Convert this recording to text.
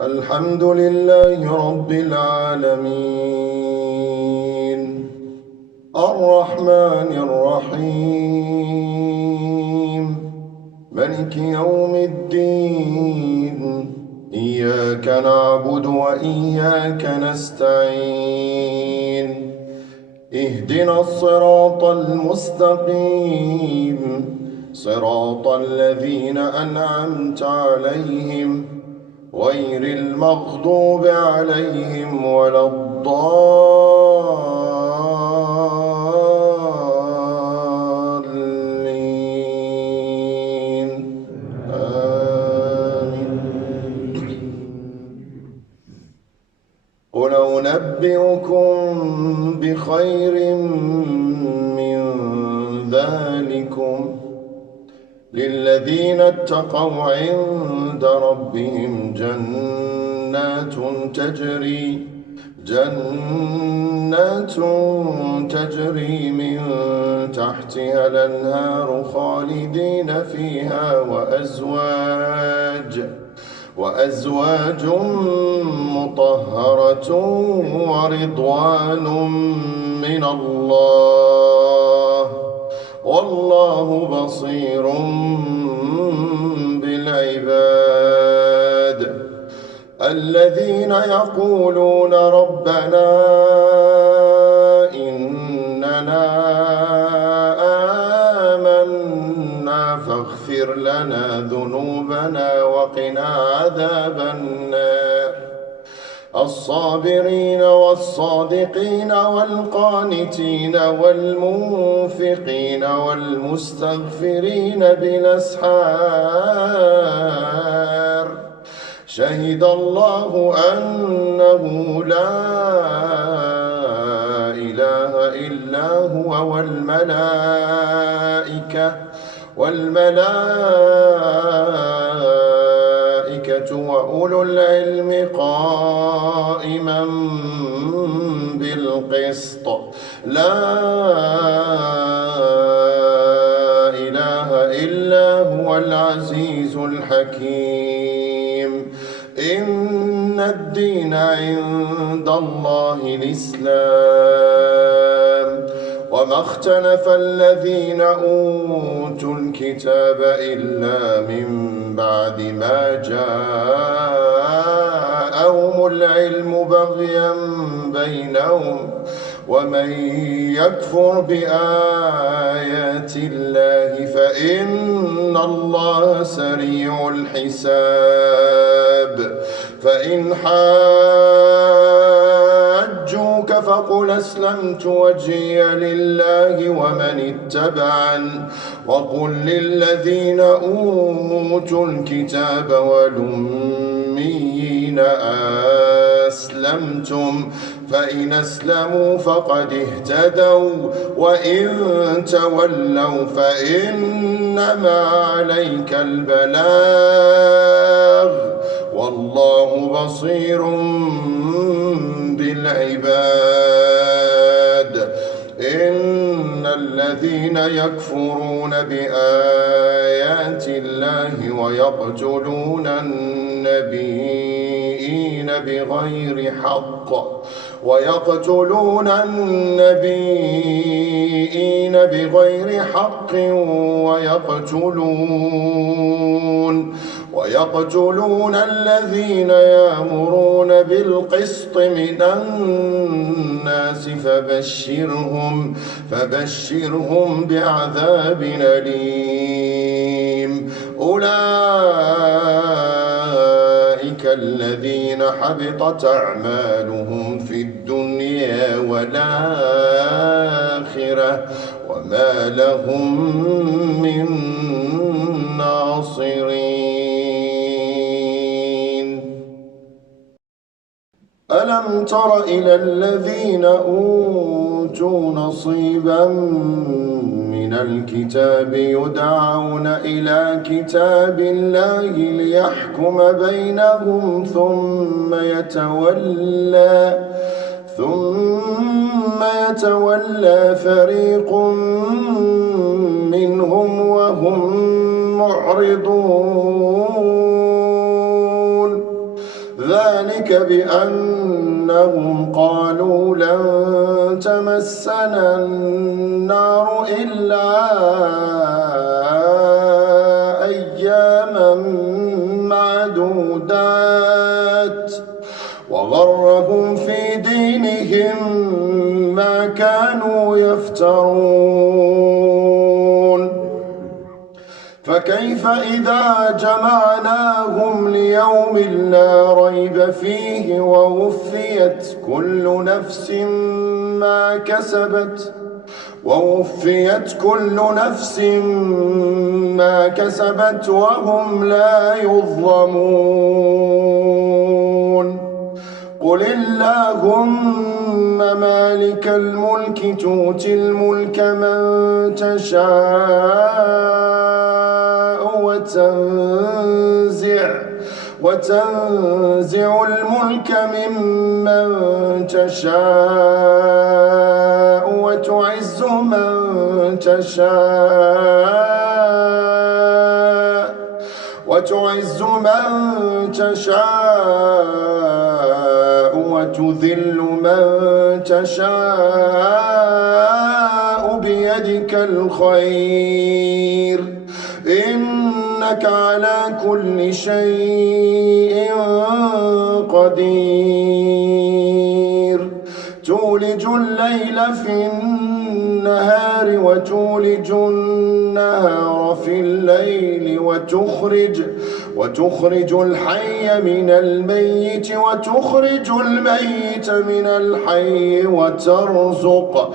الحمد لله رب العالمين الرحمن الرحيم ملك يوم الدين إياك نعبد وإياك نستعين اهدنا الصراط المستقيم صراط الذين أنعمت عليهم غير المغضوب عليهم ولا الضالين آمين. قل أنبئكم بخير من ذلكم للذين اتقوا عند ربهم جنات تجري من تحتها الأنهار خالدين فيها وأزواج مطهرة ورضوان من الله والله بصير بالعباد. الذين يقولون ربنا إننا آمنا فاغفر لنا ذنوبنا وقنا عذاب النار. الصابرين والصادقين والقانتين والمنفقين والمستغفرين بالأسحار شهد الله أنه لا إله إلا هو والملائكة وأولو العلم قائما بالقسط لا إله إلا هو العزيز الحكيم. إن الدين عند الله الإسلام وما اختلف الذين أوتوا الكتاب إلا من بعد ما جاءهم العلم بغيا بينهم ومن يكفر بآيات الله فإن الله سريع الحساب. فإن حاجوك فقل أسلمت وجهي لله ومن اتبعن وقل للذين أوتوا الكتاب والأميين أسلمتم فإن أسلموا فقد اهتدوا وإن تولوا فإنما عليك البلاغ والله بصير بالعباد. إن الذين يكفرون بآيات الله ويقتلون النبيين بغير حق ويقتلون الذين يأمرون بالقسط من الناس فبشرهم بعذاب أليم. أولئك الذين حبطت أعمالهم في الدنيا والآخرة وما لهم من ناصرين. ألم تر إلى الذين أوتوا نصيبا من الكتاب يدعون إلى كتاب الله ليحكم بينهم ثم يتولى فريق منهم وهم معرضون ذلك بأنهم قالوا لن تمسنا النار إلا أياما معدودات وغرهم في دينهم ما كانوا يفترون فكيف إذا جمعناهم ليوم لا ريب فيه ووفيت كل نفس ما كسبت وهم لا يظلمون قل اللهم مالك الملك تؤتي الملك من تشاء وتنزع الملك ممن تشاء وتعز من تشاء وتذل من تشاء بيدك الخير إنك على كل شيء قدير تولج الليل في النهار وتولج النهار في الليل وتخرج الحي من الميت وتخرج الميت من الحي وترزق